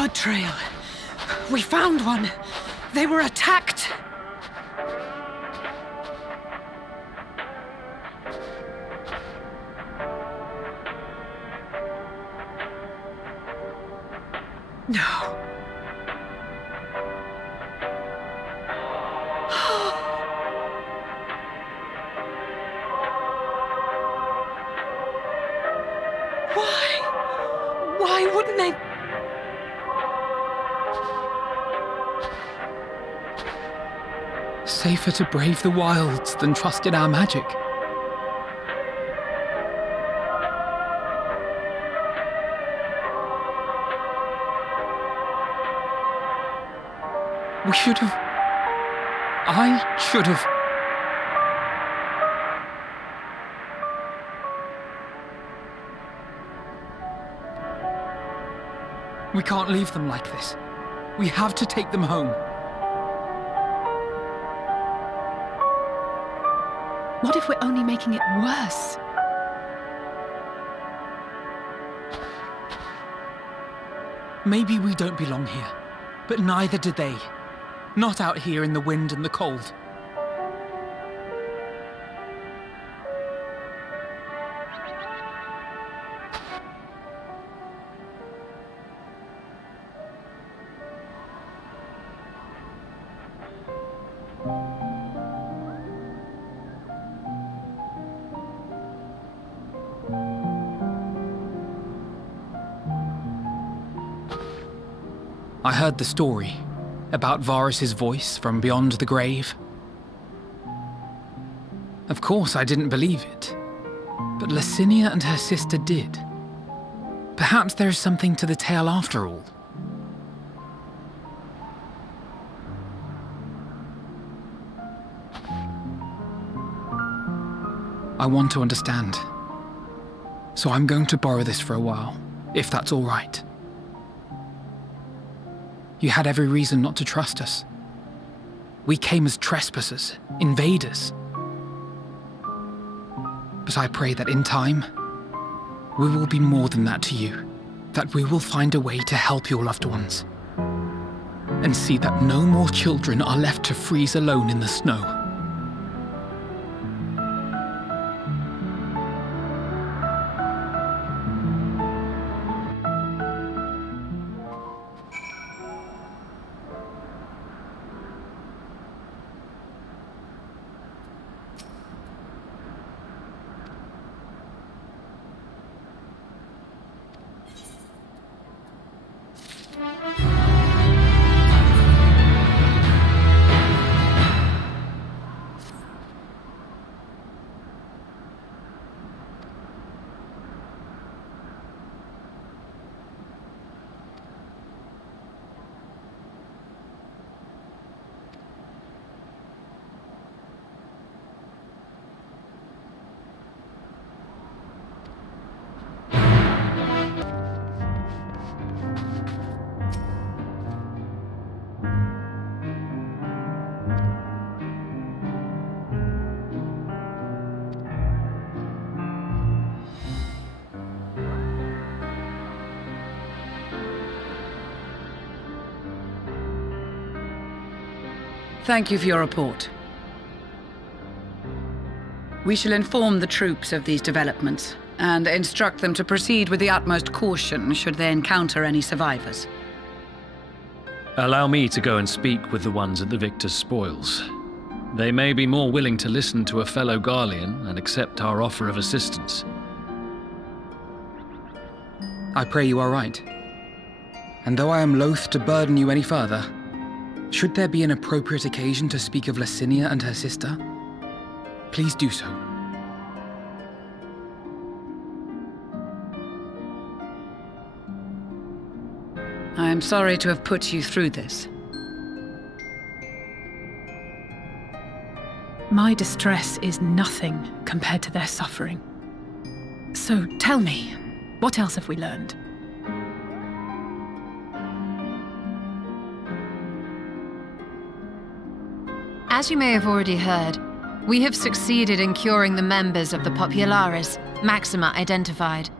blood trail. We found one. They were attacked. No. Why wouldn't they? Safer to brave the wilds than trust in our magic. We should have... I should have... We can't leave them like this. We have to take them home. What if we're only making it worse? Maybe we don't belong here, but neither do they. Not out here in the wind and the cold. I heard the story about Varus's voice from beyond the grave. Of course, I didn't believe it, but Licinia and her sister did. Perhaps there is something to the tale after all. I want to understand, so I'm going to borrow this for a while, if that's all right. You had every reason not to trust us. We came as trespassers, invaders. But I pray that in time, we will be more than that to you, that we will find a way to help your loved ones, and see that no more children are left to freeze alone in the snow. Thank you for your report. We shall inform the troops of these developments and instruct them to proceed with the utmost caution should they encounter any survivors. Allow me to go and speak with the ones at the victor's spoils. They may be more willing to listen to a fellow Garlean and accept our offer of assistance. I pray you are right. And though I am loath to burden you any further, should there be an appropriate occasion to speak of Licinia and her sister, please do so. I am sorry to have put you through this. My distress is nothing compared to their suffering. So tell me, what else have we learned? As you may have already heard, we have succeeded in curing the members of the Populares, Maxima identified.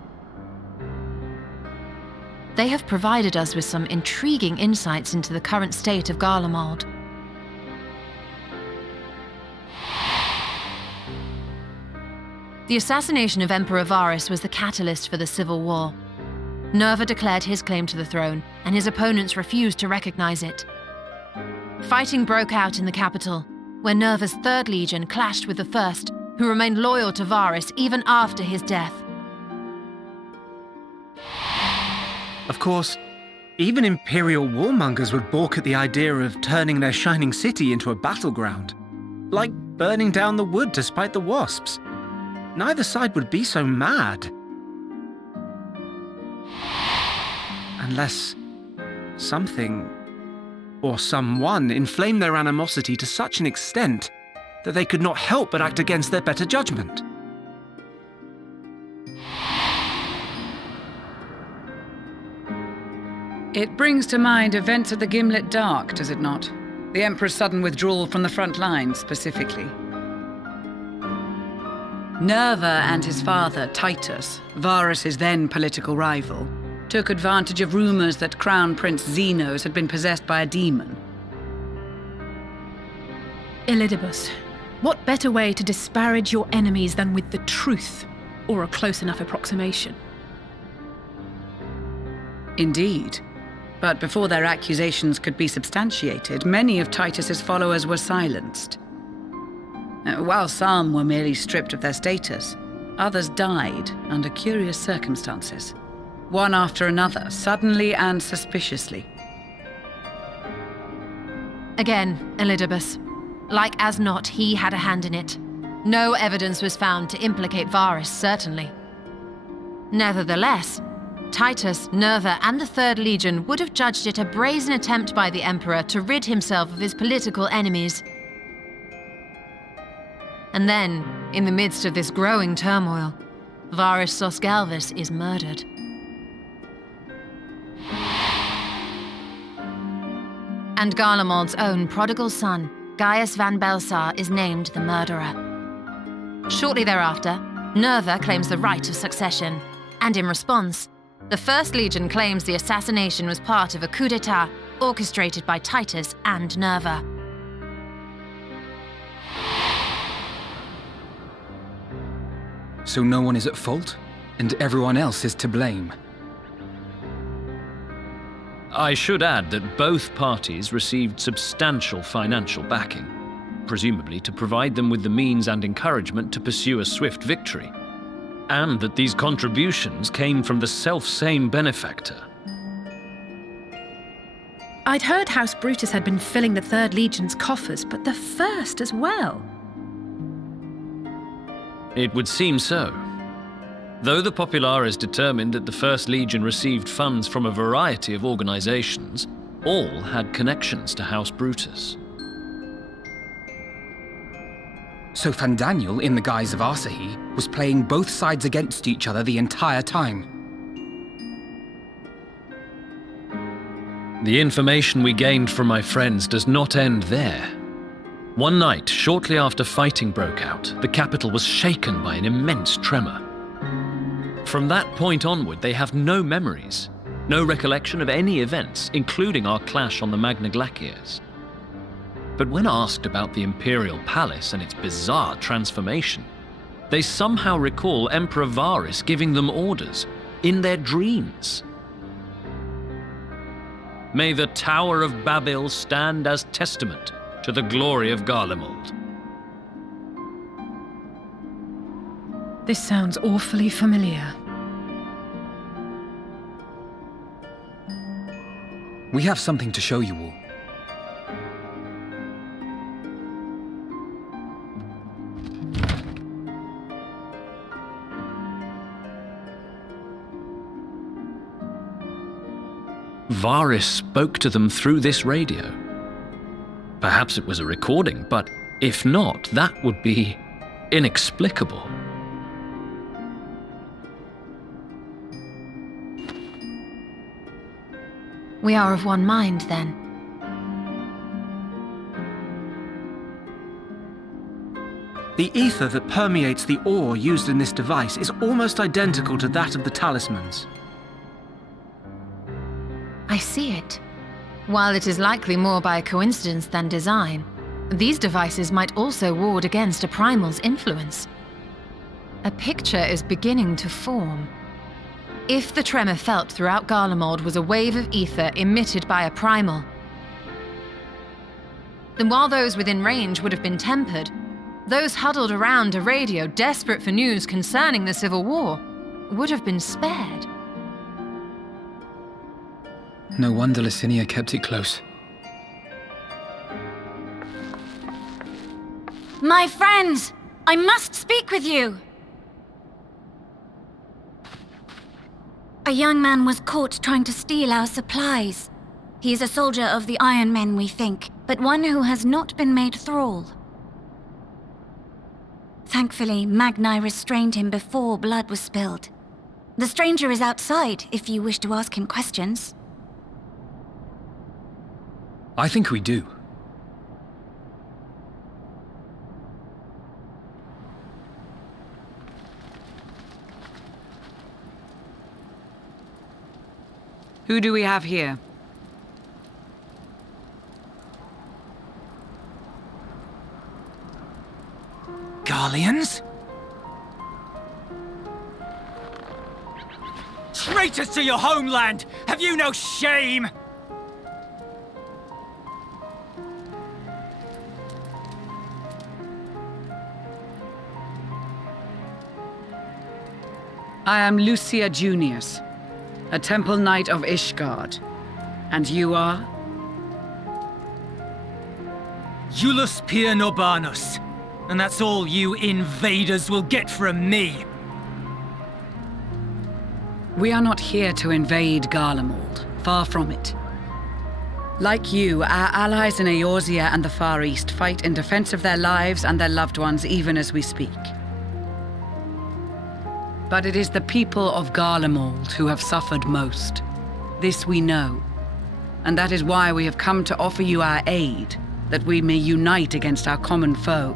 they have provided us with some intriguing insights into the current state of Garlemald. The assassination of Emperor Varus was the catalyst for the civil war. Nerva declared his claim to the throne, and his opponents refused to recognize it. Fighting broke out in the capital, where Nerva's Third Legion clashed with the First, who remained loyal to Varus even after his death. Of course, even Imperial warmongers would balk at the idea of turning their shining city into a battleground. Like burning down the wood to spite the wasps. Neither side would be so mad. Unless something or someone inflamed their animosity to such an extent that they could not help but act against their better judgment. It brings to mind events at the Gimlet Dark, does it not? The Emperor's sudden withdrawal from the front lines, specifically. Nerva and his father, Titus, Varus's then political rival, took advantage of rumors that Crown Prince Xenos had been possessed by a demon. Elidibus, what better way to disparage your enemies than with the truth, or a close enough approximation? Indeed. But before their accusations could be substantiated, many of Titus's followers were silenced. While some were merely stripped of their status, others died under curious circumstances. One after another, suddenly and suspiciously. Again, Elidibus. Like as not, he had a hand in it. No evidence was found to implicate Varus, certainly. Nevertheless, Titus, Nerva, and the Third Legion would have judged it a brazen attempt by the Emperor to rid himself of his political enemies. And then, in the midst of this growing turmoil, Varus Sosgalvis is murdered. And Garlemald's own prodigal son, Gaius van Belsar, is named the murderer. Shortly thereafter, Nerva claims the right of succession, and in response, the First Legion claims the assassination was part of a coup d'etat orchestrated by Titus and Nerva. So no one is at fault, and everyone else is to blame. I should add that both parties received substantial financial backing, presumably to provide them with the means and encouragement to pursue a swift victory, and that these contributions came from the self-same benefactor. I'd heard House Brutus had been filling the Third Legion's coffers, but the First as well. It would seem so. Though the Populares determined that the First Legion received funds from a variety of organizations, all had connections to House Brutus. So Fandaniel, in the guise of Asahi, was playing both sides against each other the entire time. The information we gained from my friends does not end there. One night, shortly after fighting broke out, the capital was shaken by an immense tremor. From that point onward, they have no memories, no recollection of any events, including our clash on the Magna Glaciers. But when asked about the Imperial Palace and its bizarre transformation, they somehow recall Emperor Varus giving them orders in their dreams. May the Tower of Babel stand as testament to the glory of Garlemald. This sounds awfully familiar. We have something to show you all. Varus spoke to them through this radio. Perhaps it was a recording, but if not, that would be inexplicable. We are of one mind, then. The ether that permeates the ore used in this device is almost identical to that of the talismans. see it. While it is likely more by coincidence than design, these devices might also ward against a primal's influence. A picture is beginning to form. If the tremor felt throughout Garlemald was a wave of ether emitted by a primal, then while those within range would have been tempered, those huddled around a radio desperate for news concerning the Civil War would have been spared. No wonder Licinia kept it close. My friends! I must speak with you! A young man was caught trying to steal our supplies. He is a soldier of the Iron Men, we think, but one who has not been made thrall. Thankfully, Magni restrained him before blood was spilled. The stranger is outside, if you wish to ask him questions. I think we do. Who do we have here? Garleans? Traitors to your homeland! Have you no shame? I am Lucia Junius, a Temple Knight of Ishgard. And you are? Iulus Pier Norbanus. And that's all you invaders will get from me. We are not here to invade Garlemald. Far from it. Like you, our allies in Eorzea and the Far East fight in defense of their lives and their loved ones even as we speak. But it is the people of Garlemald who have suffered most. This we know. And that is why we have come to offer you our aid, that we may unite against our common foe.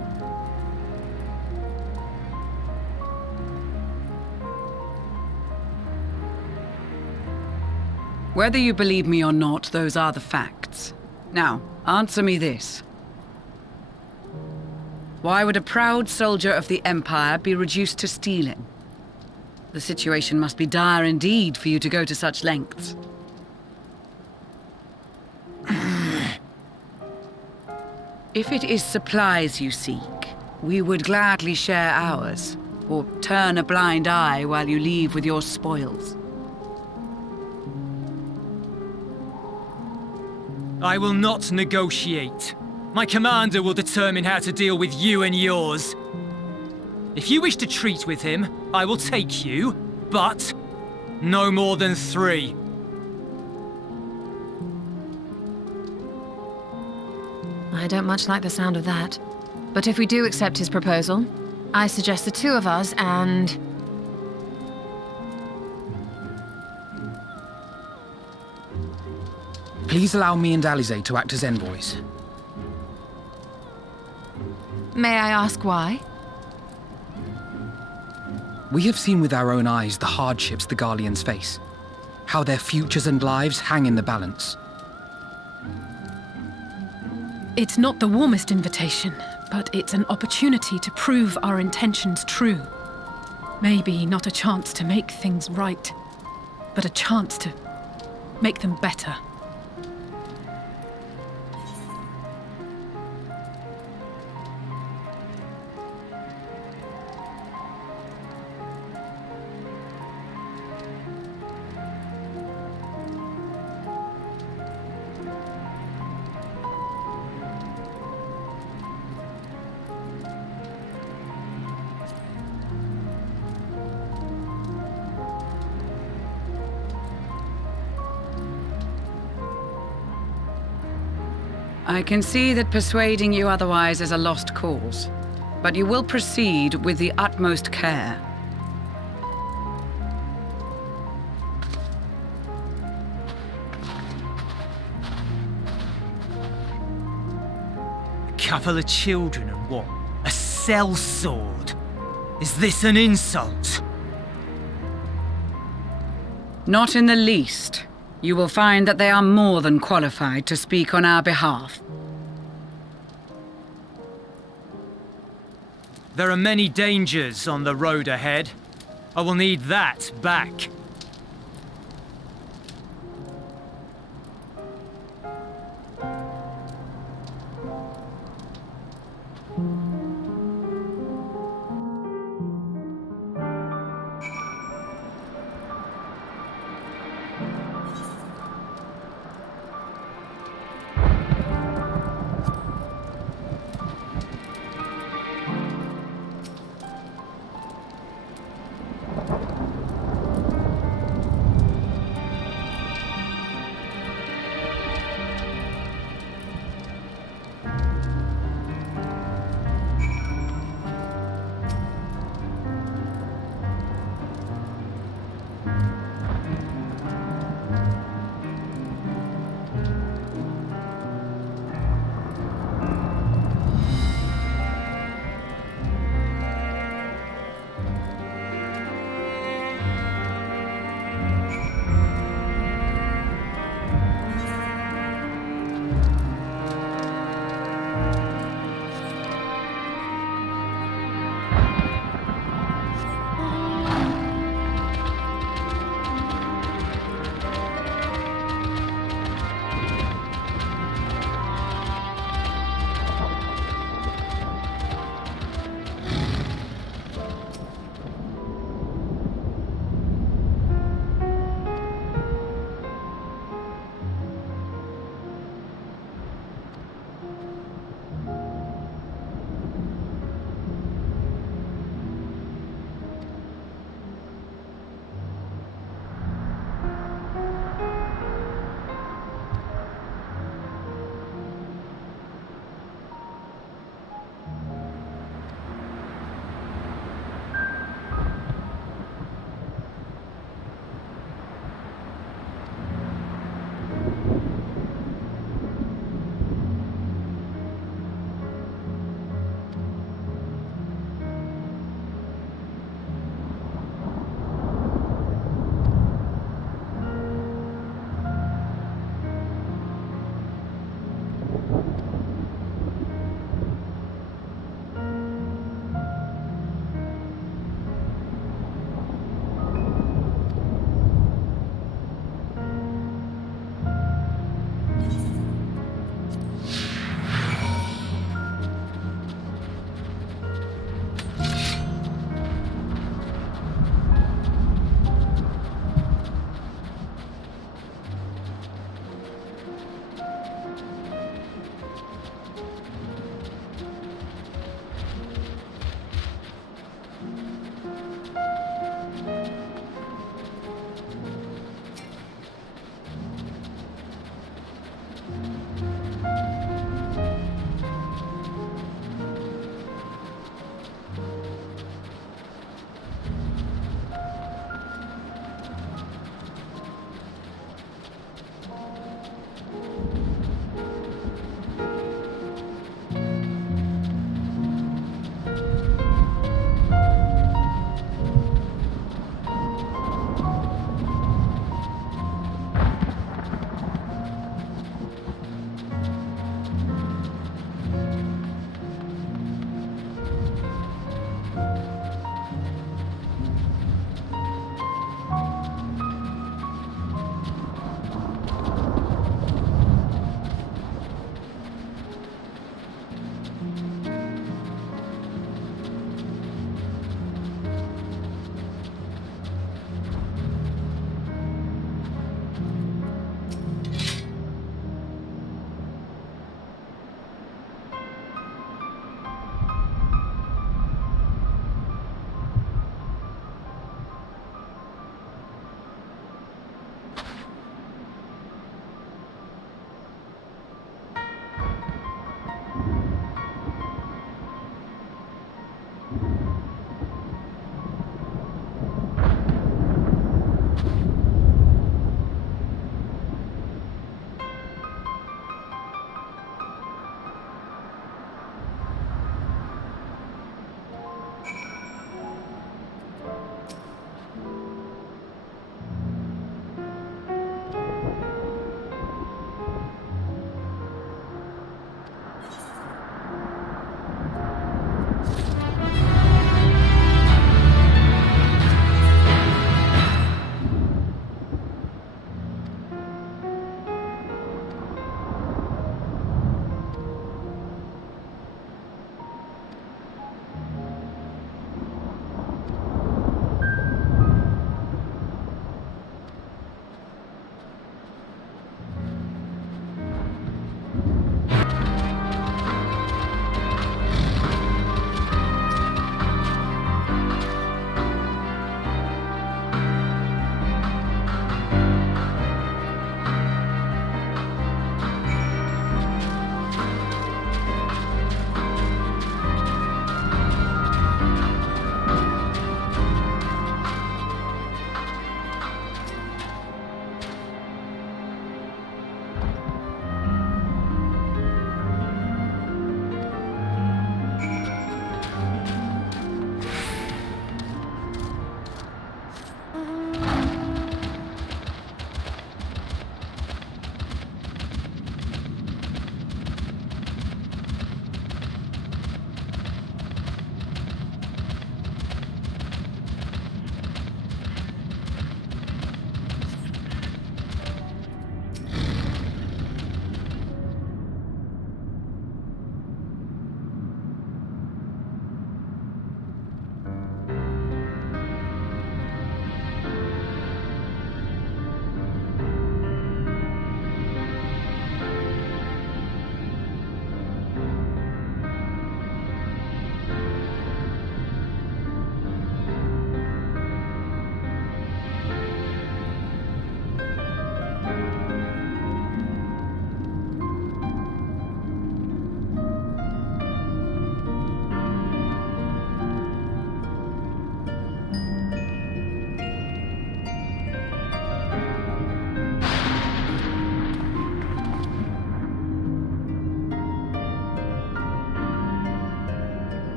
Whether you believe me or not, those are the facts. Now, answer me this. Why would a proud soldier of the Empire be reduced to stealing? The situation must be dire indeed for you to go to such lengths. If it is supplies you seek, we would gladly share ours, or turn a blind eye while you leave with your spoils. I will not negotiate. My commander will determine how to deal with you and yours. If you wish to treat with him, I will take you, but no more than 3. I don't much like the sound of that. But if we do accept his proposal, I suggest the 2 of us and... Please allow me and Alize to act as envoys. May I ask why? We have seen with our own eyes the hardships the Garleans face, how their futures and lives hang in the balance. It's not the warmest invitation, but it's an opportunity to prove our intentions true. Maybe not a chance to make things right, but a chance to make them better. I can see that persuading you otherwise is a lost cause, but you will proceed with the utmost care. A couple of children and what? A sellsword? Is this an insult? Not in the least. You will find that they are more than qualified to speak on our behalf. There are many dangers on the road ahead. I will need that back.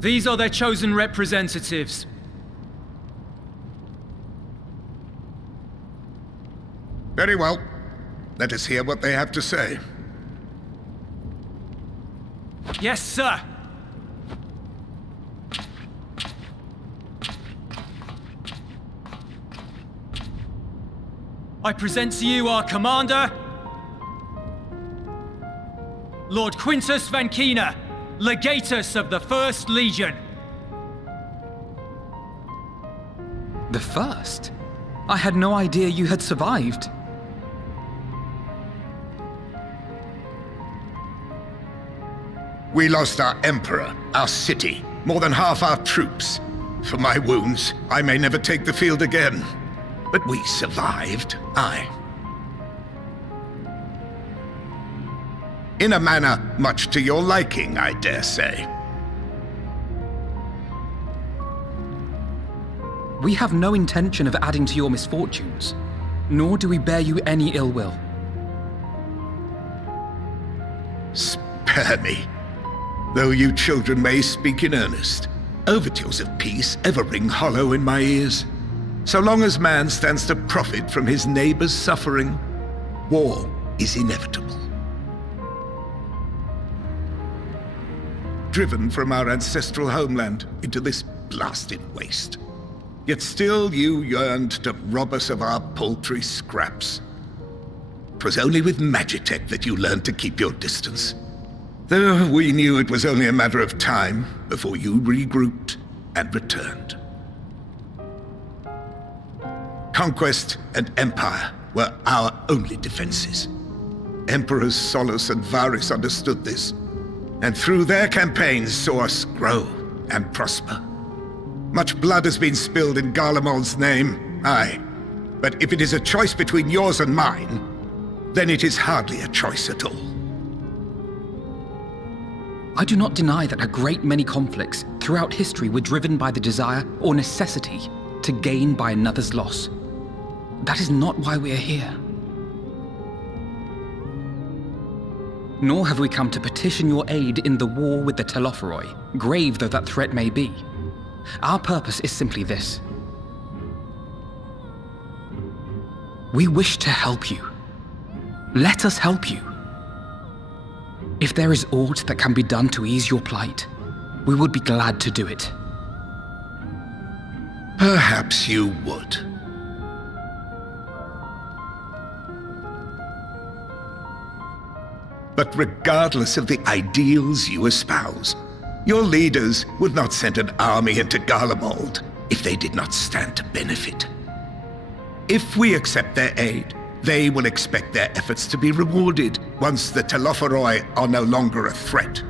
These are their chosen representatives. Very well. Let us hear what they have to say. Yes, sir. I present to you our commander, Lord Quintus Vankina, Legatus of the First Legion. The first? I had no idea you had survived. We lost our Emperor, our city, more than half our troops. For my wounds, I may never take the field again. But we survived, aye. In a manner much to your liking, I dare say. We have no intention of adding to your misfortunes, nor do we bear you any ill will. Spare me. Though you children may speak in earnest, overtures of peace ever ring hollow in my ears. So long as man stands to profit from his neighbor's suffering, war is inevitable. Driven from our ancestral homeland into this blasted waste. Yet still you yearned to rob us of our paltry scraps. 'Twas only with Magitech that you learned to keep your distance. Though we knew it was only a matter of time before you regrouped and returned. Conquest and empire were our only defenses. Emperors Solus and Varys understood this, and through their campaigns saw us grow and prosper. Much blood has been spilled in Garlemald's name, aye. But if it is a choice between yours and mine, then it is hardly a choice at all. I do not deny that a great many conflicts throughout history were driven by the desire or necessity to gain by another's loss. That is not why we are here. Nor have we come to petition your aid in the war with the Telophoroi, grave though that threat may be. Our purpose is simply this. We wish to help you. Let us help you. If there is aught that can be done to ease your plight, we would be glad to do it. Perhaps you would. But regardless of the ideals you espouse, your leaders would not send an army into Garlemald if they did not stand to benefit. If we accept their aid, they will expect their efforts to be rewarded once the Telophoroi are no longer a threat.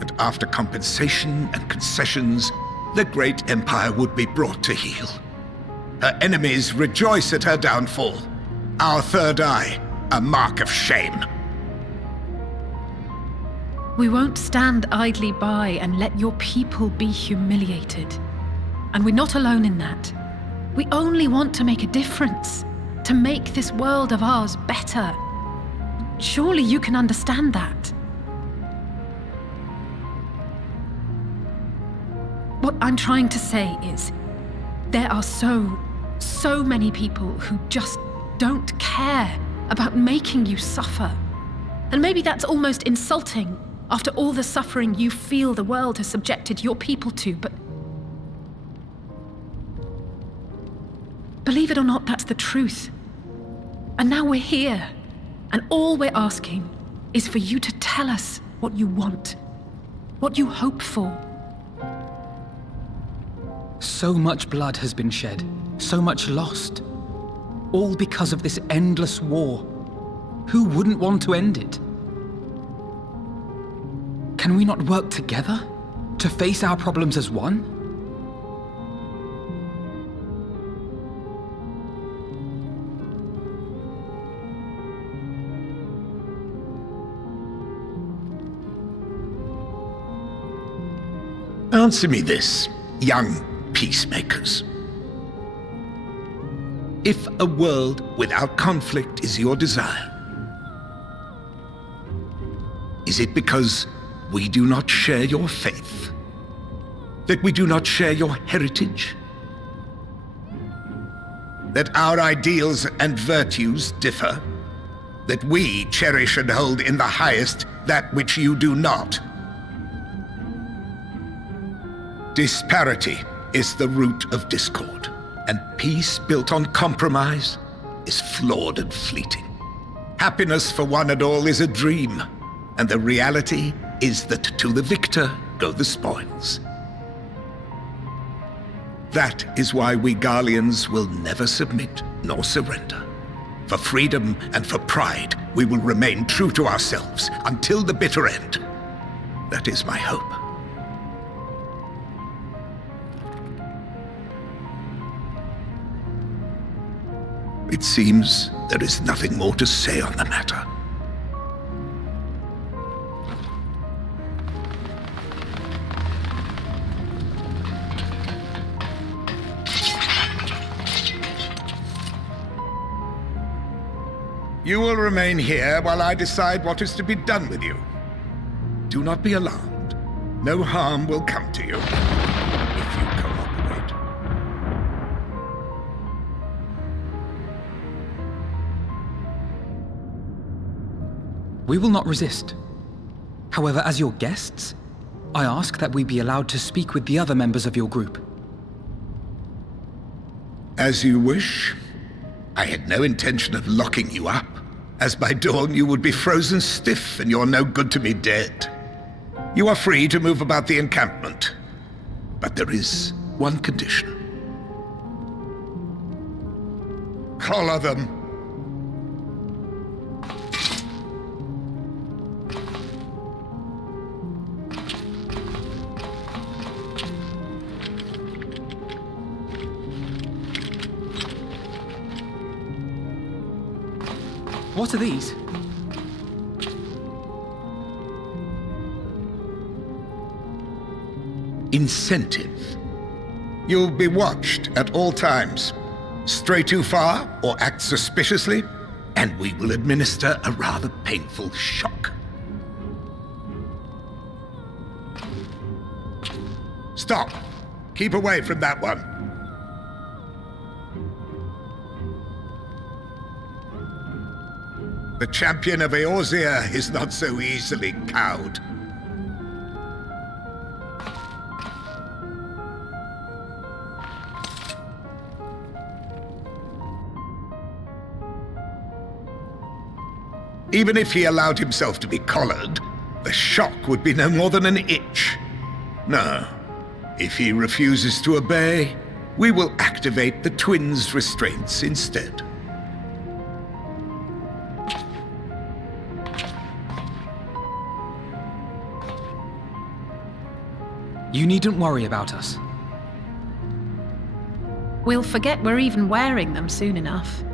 And after compensation and concessions, the great empire would be brought to heel. Her enemies rejoice at her downfall. Our third eye, a mark of shame. We won't stand idly by and let your people be humiliated. And we're not alone in that. We only want to make a difference, to make this world of ours better. Surely you can understand that. What I'm trying to say is, there are so many people who just don't care about making you suffer. And maybe that's almost insulting after all the suffering you feel the world has subjected your people to, but believe it or not, that's the truth. And now we're here, and all we're asking is for you to tell us what you want, what you hope for. So much blood has been shed, so much lost. All because of this endless war. Who wouldn't want to end it? Can we not work together to face our problems as one? Answer me this, young peacemakers. If a world without conflict is your desire, is it because we do not share your faith? That we do not share your heritage? That our ideals and virtues differ? That we cherish and hold in the highest that which you do not? Disparity is the root of discord, and peace built on compromise is flawed and fleeting. Happiness for one and all is a dream, and the reality is that to the victor go the spoils. That is why we Garleans will never submit nor surrender. For freedom and for pride, we will remain true to ourselves until the bitter end. That is my hope. It seems there is nothing more to say on the matter. You will remain here while I decide what is to be done with you. Do not be alarmed. No harm will come to you if you cooperate. We will not resist. However, as your guests, I ask that we be allowed to speak with the other members of your group. As you wish. I had no intention of locking you up, as by dawn you would be frozen stiff and you're no good to me dead. You are free to move about the encampment, but there is one condition. Collar them. What are these? Incentive. You'll be watched at all times. Stray too far or act suspiciously, and we will administer a rather painful shock. Stop! Keep away from that one. The champion of Eorzea is not so easily cowed. Even if he allowed himself to be collared, the shock would be no more than an itch. No. If he refuses to obey, we will activate the twins' restraints instead. You needn't worry about us. We'll forget we're even wearing them soon enough.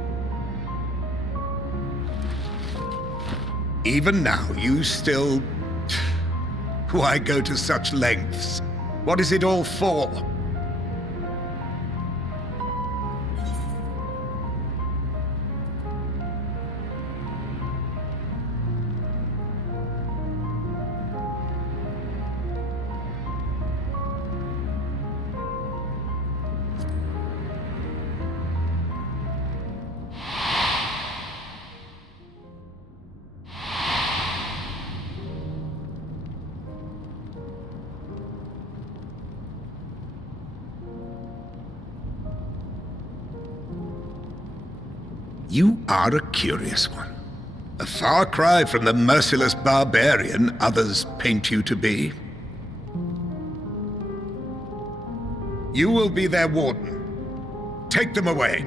Even now, you still... Why go to such lengths? What is it all for? You are a curious one. A far cry from the merciless barbarian others paint you to be. You will be their warden. Take them away.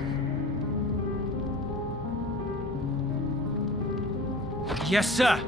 Yes, sir.